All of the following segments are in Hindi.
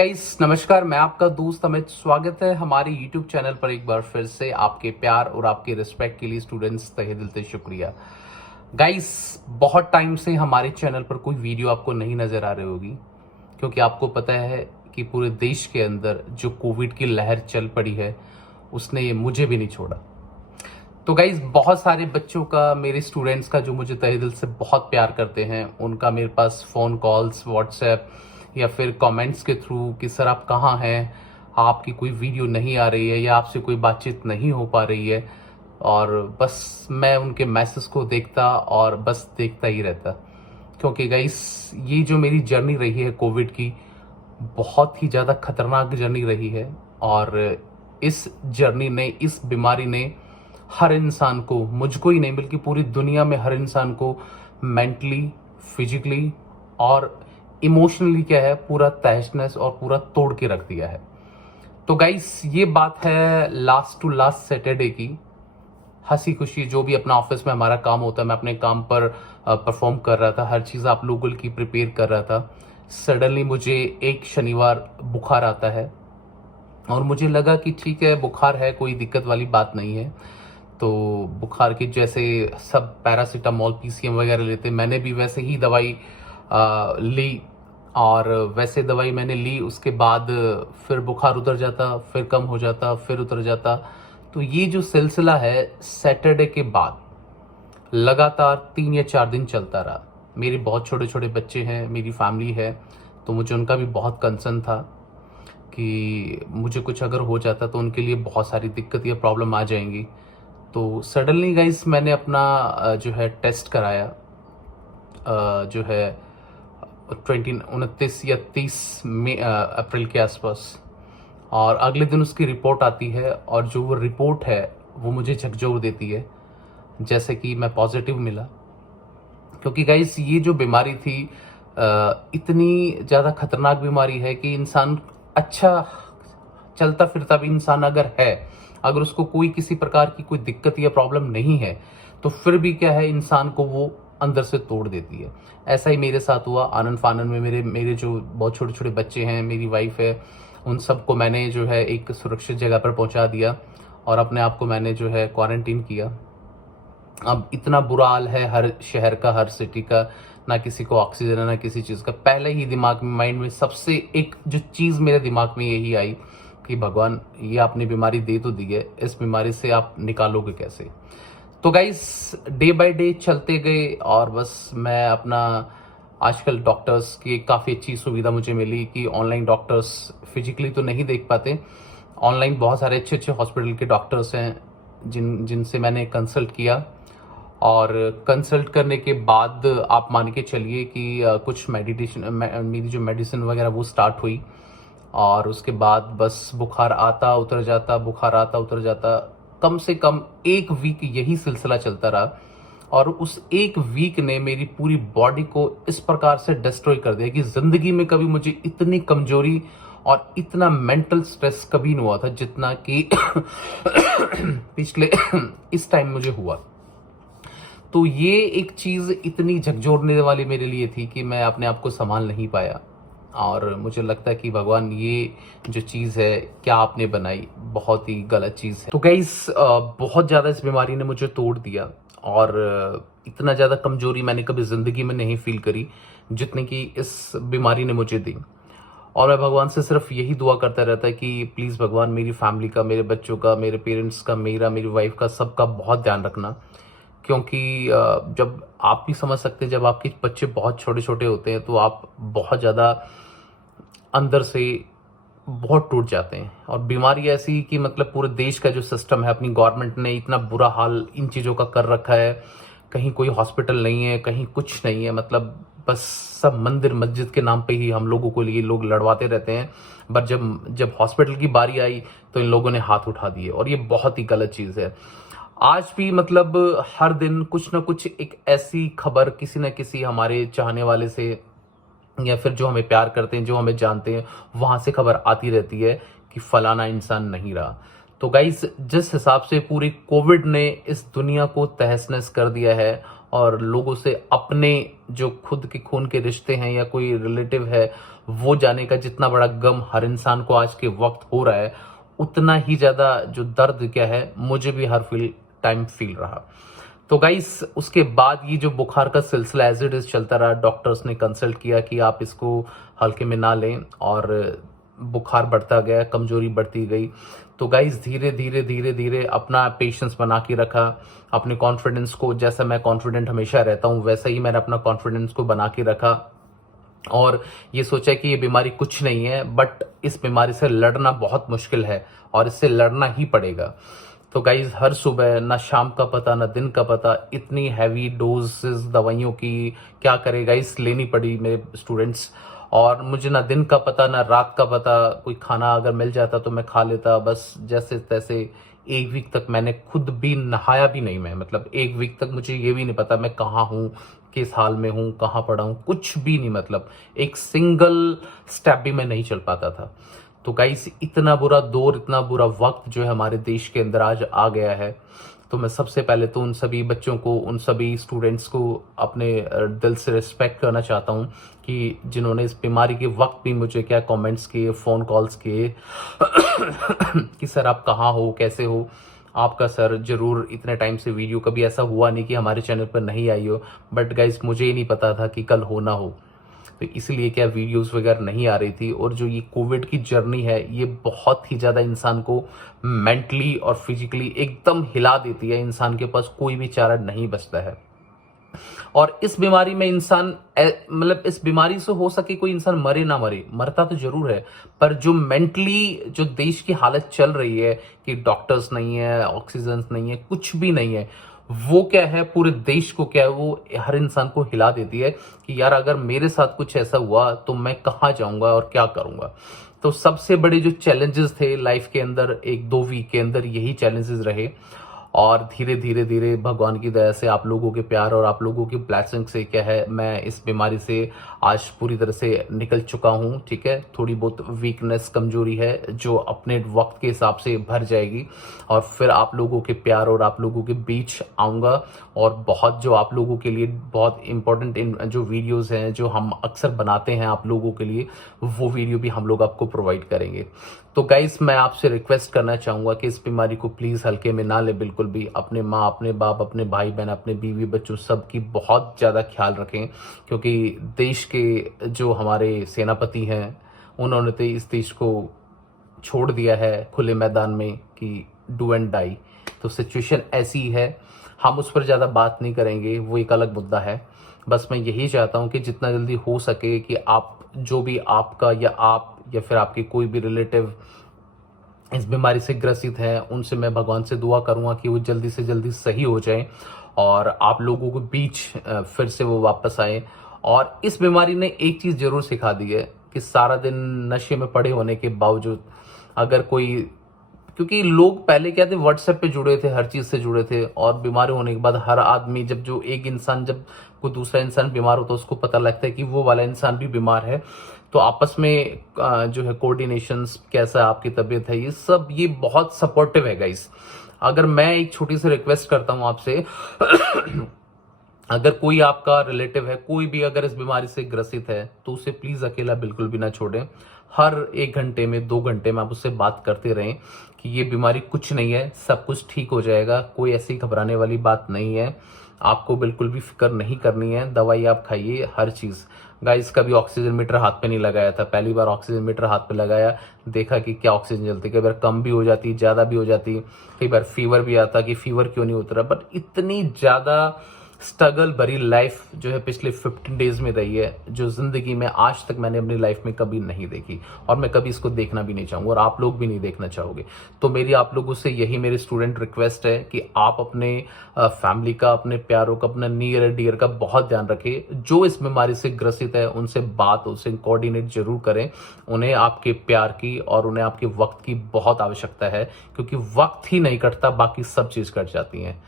गाइस नमस्कार, मैं आपका दोस्त अमित। स्वागत है हमारे YouTube चैनल पर एक बार फिर से। आपके प्यार और आपके रिस्पेक्ट के लिए स्टूडेंट्स तहे दिल से शुक्रिया। गाइस बहुत टाइम से हमारे चैनल पर कोई वीडियो आपको नहीं नजर आ रही होगी, क्योंकि आपको पता है कि पूरे देश के अंदर जो कोविड की लहर चल पड़ी है उसने ये मुझे भी नहीं छोड़ा। तो गाइज बहुत सारे बच्चों का, मेरे स्टूडेंट्स का जो मुझे तहे दिल से बहुत प्यार करते हैं, उनका मेरे पास फ़ोन कॉल्स, व्हाट्सएप या फिर कमेंट्स के थ्रू कि सर आप कहाँ हैं, आपकी कोई वीडियो नहीं आ रही है या आपसे कोई बातचीत नहीं हो पा रही है। और बस मैं उनके मैसेज को देखता और बस देखता ही रहता, क्योंकि गाइस ये जो मेरी जर्नी रही है कोविड की, बहुत ही ज़्यादा खतरनाक जर्नी रही है। और इस जर्नी ने, इस बीमारी ने हर इंसान को, मुझको ही नहीं बल्कि पूरी दुनिया में हर इंसान को मेंटली, फिजिकली और इमोशनली क्या है, पूरा तहस-नहस और पूरा तोड़ के रख दिया है। तो गाइस ये बात है लास्ट टू लास्ट सैटरडे की। हंसी खुशी जो भी अपना ऑफिस में हमारा काम होता है, मैं अपने काम पर परफॉर्म कर रहा था, हर चीज़ आप लोगों की प्रिपेयर कर रहा था। सडनली मुझे एक शनिवार बुखार आता है और मुझे लगा कि ठीक है, बुखार है, कोई दिक्कत वाली बात नहीं है। तो बुखार की जैसे सब पैरासीटामोल, पीसीएम वगैरह लेते, मैंने भी वैसे ही दवाई ली। और वैसे दवाई मैंने ली, उसके बाद फिर बुखार उतर जाता, फिर कम हो जाता, फिर उतर जाता। तो ये जो सिलसिला है सैटरडे के बाद लगातार 3 या 4 दिन चलता रहा। मेरे बहुत छोटे छोटे बच्चे हैं, मेरी फैमिली है, तो मुझे उनका भी बहुत कंसर्न था कि मुझे कुछ अगर हो जाता तो उनके लिए बहुत सारी दिक्कत या प्रॉब्लम आ जाएंगी। तो सडनली गाइस मैंने अपना जो है टेस्ट कराया, जो है 29 या 30 अप्रैल के आसपास। और अगले दिन उसकी रिपोर्ट आती है और जो वो रिपोर्ट है वो मुझे झकझोर देती है, जैसे कि मैं पॉजिटिव मिला। क्योंकि गाइस ये जो बीमारी थी इतनी ज़्यादा खतरनाक बीमारी है कि इंसान, अच्छा चलता फिरता भी इंसान अगर है, अगर उसको कोई किसी प्रकार की कोई दिक्कत या प्रॉब्लम नहीं है, तो फिर भी क्या है, इंसान को वो अंदर से तोड़ देती है। ऐसा ही मेरे साथ हुआ। आनन फानन में मेरे मेरे जो बहुत छोटे छोटे बच्चे हैं, मेरी वाइफ है, उन सबको मैंने जो है एक सुरक्षित जगह पर पहुंचा दिया और अपने आप को मैंने जो है क्वारंटीन किया। अब इतना बुरा हाल है हर शहर का, हर सिटी का, ना किसी को ऑक्सीजन है ना किसी चीज़ का। पहले ही दिमाग में, माइंड में सबसे एक जो चीज़ मेरे दिमाग में यही आई कि भगवान ये आपने बीमारी दे तो दी है, इस बीमारी से आप निकालोगे कैसे। तो गाइस डे बाय डे चलते गए और बस मैं अपना, आजकल डॉक्टर्स की काफ़ी अच्छी सुविधा मुझे मिली कि ऑनलाइन डॉक्टर्स फिजिकली तो नहीं देख पाते, ऑनलाइन बहुत सारे अच्छे अच्छे हॉस्पिटल के डॉक्टर्स हैं जिनसे मैंने कंसल्ट किया। और कंसल्ट करने के बाद आप मान के चलिए कि कुछ मेरी जो मेडिसिन वगैरह वो स्टार्ट हुई। और उसके बाद बस बुखार आता उतर जाता, बुखार आता उतर जाता, कम से कम 1 वीक यही सिलसिला चलता रहा। और उस 1 वीक ने मेरी पूरी बॉडी को इस प्रकार से डिस्ट्रॉय कर दिया कि जिंदगी में कभी मुझे इतनी कमजोरी और इतना मेंटल स्ट्रेस कभी नहीं हुआ था जितना कि पिछले इस टाइम मुझे हुआ। तो ये एक चीज़ इतनी झकझोरने वाली मेरे लिए थी कि मैं अपने आप को संभाल नहीं पाया। और मुझे लगता है कि भगवान ये जो चीज़ है क्या आपने बनाई, बहुत ही गलत चीज़ है। तो गाइस बहुत ज़्यादा इस बीमारी ने मुझे तोड़ दिया और इतना ज़्यादा कमजोरी मैंने कभी ज़िंदगी में नहीं फील करी जितनी कि इस बीमारी ने मुझे दी। और मैं भगवान से सिर्फ यही दुआ करता रहता है कि प्लीज़ भगवान मेरी फैमिली का, मेरे बच्चों का, मेरे पेरेंट्स का, मेरी वाइफ का, सबका बहुत ध्यान रखना। क्योंकि जब आप भी समझ सकते हैं, जब आपके बच्चे बहुत छोटे छोटे होते हैं तो आप बहुत ज़्यादा अंदर से बहुत टूट जाते हैं। और बीमारी ऐसी कि मतलब पूरे देश का जो सिस्टम है, अपनी गवर्नमेंट ने इतना बुरा हाल इन चीज़ों का कर रखा है, कहीं कोई हॉस्पिटल नहीं है, कहीं कुछ नहीं है, मतलब बस सब मंदिर मस्जिद के नाम पे ही हम लोगों को लिए लोग लड़वाते रहते हैं। बट जब जब हॉस्पिटल की बारी आई तो इन लोगों ने हाथ उठा दिए, और ये बहुत ही गलत चीज़ है। आज भी मतलब हर दिन कुछ ना कुछ एक ऐसी खबर किसी न किसी हमारे चाहने वाले से या फिर जो हमें प्यार करते हैं, जो हमें जानते हैं, वहां से खबर आती रहती है कि फलाना इंसान नहीं रहा। तो गाइस जिस हिसाब से पूरी कोविड ने इस दुनिया को तहस नहस कर दिया है और लोगों से अपने जो खुद के खून के रिश्ते हैं या कोई रिलेटिव है वो जाने का जितना बड़ा गम हर इंसान को आज के वक्त हो रहा है, उतना ही ज़्यादा जो दर्द क्या है मुझे भी हर टाइम फील रहा। तो गाइस उसके बाद ये जो बुखार का सिलसिला एज इट इज चलता रहा, डॉक्टर्स ने कंसल्ट किया कि आप इसको हल्के में ना लें, और बुखार बढ़ता गया, कमजोरी बढ़ती गई। तो गाइस धीरे धीरे धीरे धीरे अपना पेशेंस बना के रखा, अपने कॉन्फिडेंस को, जैसा मैं कॉन्फिडेंट हमेशा रहता हूँ वैसा ही मैंने अपना कॉन्फिडेंस को बना के रखा, और ये सोचा कि ये बीमारी कुछ नहीं है, बट इस बीमारी से लड़ना बहुत मुश्किल है और इससे लड़ना ही पड़ेगा। तो गाइज हर सुबह, ना शाम का पता ना दिन का पता, इतनी हैवी डोजेस दवाइयों की क्या करे गाइज लेनी पड़ी मेरे स्टूडेंट्स। और मुझे ना दिन का पता ना रात का पता, कोई खाना अगर मिल जाता तो मैं खा लेता, बस जैसे तैसे। एक वीक तक मैंने खुद भी नहाया भी नहीं, मैं मतलब एक वीक तक मुझे ये भी नहीं पता मैं कहाँ हूँ, किस हाल में हूँ, कहाँ पड़ा हूँ, कुछ भी नहीं, मतलब एक सिंगल स्टेप भी मैं नहीं चल पाता था। तो गाइस इतना बुरा दौर, इतना बुरा वक्त जो है हमारे देश के अंदर आज आ गया है। तो मैं सबसे पहले तो उन सभी बच्चों को, उन सभी स्टूडेंट्स को अपने दिल से रिस्पेक्ट करना चाहता हूँ कि जिन्होंने इस बीमारी के वक्त भी मुझे क्या कमेंट्स किए, फ़ोन कॉल्स किए कि सर आप कहाँ हो, कैसे हो। आपका सर जरूर इतने टाइम से वीडियो कभी ऐसा हुआ नहीं कि हमारे चैनल पर नहीं आई हो, बट गाइस मुझे ही नहीं पता था कि कल हो ना हो, तो इसलिए क्या वीडियोस वगैरह नहीं आ रही थी। और जो ये कोविड की जर्नी है ये बहुत ही ज़्यादा इंसान को मेंटली और फिजिकली एकदम हिला देती है, इंसान के पास कोई भी चारा नहीं बचता है। और इस बीमारी में इंसान मतलब इस बीमारी से हो सके कोई इंसान मरे ना मरे, मरता तो जरूर है, पर जो मेंटली जो देश की हालत चल रही है कि डॉक्टर्स नहीं है, ऑक्सीजन नहीं है, कुछ भी नहीं है, वो क्या है पूरे देश को क्या है, वो हर इंसान को हिला देती है कि यार अगर मेरे साथ कुछ ऐसा हुआ तो मैं कहाँ जाऊंगा और क्या करूंगा। तो सबसे बड़े जो चैलेंजेस थे लाइफ के अंदर, एक दो वीक के अंदर यही चैलेंजेस रहे। और धीरे धीरे धीरे भगवान की दया से, आप लोगों के प्यार और आप लोगों की ब्लेसिंग से क्या है, मैं इस बीमारी से आज पूरी तरह से निकल चुका हूँ। ठीक है, थोड़ी बहुत वीकनेस, कमजोरी है जो अपने वक्त के हिसाब से भर जाएगी, और फिर आप लोगों के प्यार और आप लोगों के बीच आऊँगा, और बहुत जो आप लोगों के लिए बहुत इंपॉर्टेंट जो वीडियोस हैं जो हम अक्सर बनाते हैं आप लोगों के लिए, वो वीडियो भी हम लोग आपको प्रोवाइड करेंगे। तो गाइस मैं आपसे रिक्वेस्ट करना चाहूँगा कि इस बीमारी को प्लीज़ हल्के में ना ले, बिल्कुल भी। अपने माँ, अपने बाप, अपने भाई बहन, अपने बीवी बच्चों सबकी बहुत ज़्यादा ख्याल रखें, क्योंकि देश के जो हमारे सेनापति हैं उन्होंने तो इस देश को छोड़ दिया है खुले मैदान में कि डू एंड डाई। तो सिचुएशन ऐसी है, हम उस पर ज़्यादा बात नहीं करेंगे, वो एक अलग मुद्दा है। बस मैं यही चाहता हूँ कि जितना जल्दी हो सके कि आप जो भी आपका या फिर आपके कोई भी रिलेटिव इस बीमारी से ग्रसित हैं, उनसे मैं भगवान से दुआ करूँगा कि वो जल्दी से जल्दी सही हो जाएं और आप लोगों के बीच फिर से वो वापस आए। और इस बीमारी ने एक चीज़ ज़रूर सिखा दी है कि सारा दिन नशे में पड़े होने के बावजूद अगर कोई, क्योंकि लोग पहले क्या थे, व्हाट्सएप पे जुड़े थे, हर चीज़ से जुड़े थे, और बीमार होने के बाद हर आदमी, जब जो एक इंसान, जब कोई दूसरा इंसान बीमार होता है उसको पता लगता है कि वो वाला इंसान भी बीमार है, तो आपस में जो है कोऑर्डिनेशन कैसा, आपकी तबीयत है, ये सब ये बहुत सपोर्टिव है गाइस। अगर मैं एक छोटी सी रिक्वेस्ट करता हूँ आपसे अगर कोई आपका रिलेटिव है, कोई भी अगर इस बीमारी से ग्रसित है, तो उसे प्लीज़ अकेला बिल्कुल भी ना छोड़ें। हर 1 घंटे में, 2 घंटे में आप उससे बात करते रहें कि ये बीमारी कुछ नहीं है, सब कुछ ठीक हो जाएगा, कोई ऐसी घबराने वाली बात नहीं है, आपको बिल्कुल भी फिक्र नहीं करनी है, दवाई आप खाइए, हर चीज़। गाइस कभी ऑक्सीजन मीटर हाथ पे नहीं लगाया था, पहली बार ऑक्सीजन मीटर हाथ पे लगाया, देखा कि क्या ऑक्सीजन चलती, कई बार कम भी हो जाती, ज़्यादा भी हो जाती, कई बार फीवर भी आता कि फीवर क्यों नहीं उतरा। बट इतनी ज़्यादा स्ट्रगल भरी लाइफ जो है पिछले 15 डेज में रही है, जो जिंदगी में आज तक मैंने अपनी लाइफ में कभी नहीं देखी, और मैं कभी इसको देखना भी नहीं चाहूँगा, और आप लोग भी नहीं देखना चाहोगे। तो मेरी आप लोगों से यही मेरी स्टूडेंट रिक्वेस्ट है कि आप अपने फैमिली का, अपने प्यारों का, अपना नियर डियर का बहुत ध्यान रखें। जो इस बीमारी से ग्रसित है उनसे बात, उनसे कोऑर्डिनेट जरूर करें। उन्हें आपके प्यार की और उन्हें आपके वक्त की बहुत आवश्यकता है, क्योंकि वक्त ही नहीं कटता, बाकी सब चीज़ कट जाती हैं।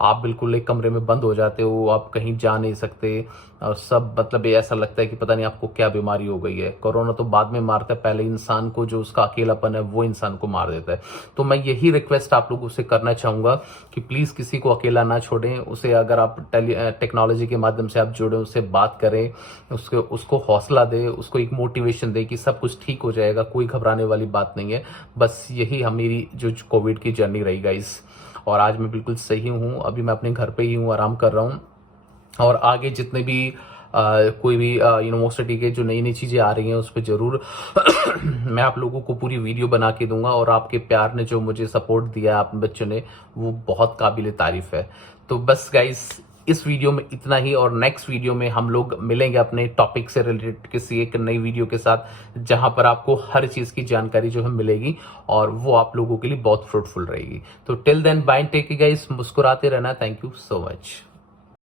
आप बिल्कुल एक कमरे में बंद हो जाते हो, आप कहीं जा नहीं सकते और सब मतलब ये ऐसा लगता है कि पता नहीं आपको क्या बीमारी हो गई है। कोरोना तो बाद में मारता है, पहले इंसान को जो उसका अकेलापन है वो इंसान को मार देता है। तो मैं यही रिक्वेस्ट आप लोगों से करना चाहूंगा कि प्लीज किसी को अकेला ना छोड़ें। उसे अगर आप टेक्नोलॉजी के माध्यम से आप जुड़े, उससे बात करें, उसको हौसला दे, उसको एक मोटिवेशन दे कि सब कुछ ठीक हो जाएगा, कोई घबराने वाली बात नहीं है। बस यही मेरी जो कोविड की जर्नी रही गाइस। और आज मैं बिल्कुल सही हूँ, अभी मैं अपने घर पे ही हूँ, आराम कर रहा हूँ। और आगे जितने भी कोई भी यूनिवर्सिटी के जो नई नई चीज़ें आ रही हैं उस पर जरूर मैं आप लोगों को पूरी वीडियो बना के दूंगा। और आपके प्यार ने जो मुझे सपोर्ट दिया आप बच्चों ने, वो बहुत काबिल तारीफ है। तो बस गाइस इस वीडियो में इतना ही, और नेक्स्ट वीडियो में हम लोग मिलेंगे अपने टॉपिक से रिलेटेड किसी एक नई वीडियो के साथ, जहां पर आपको हर चीज की जानकारी जो है मिलेगी और वो आप लोगों के लिए बहुत फ्रूटफुल रहेगी। तो till then bye, take care guys, मुस्कुराते रहना। Thank you so much.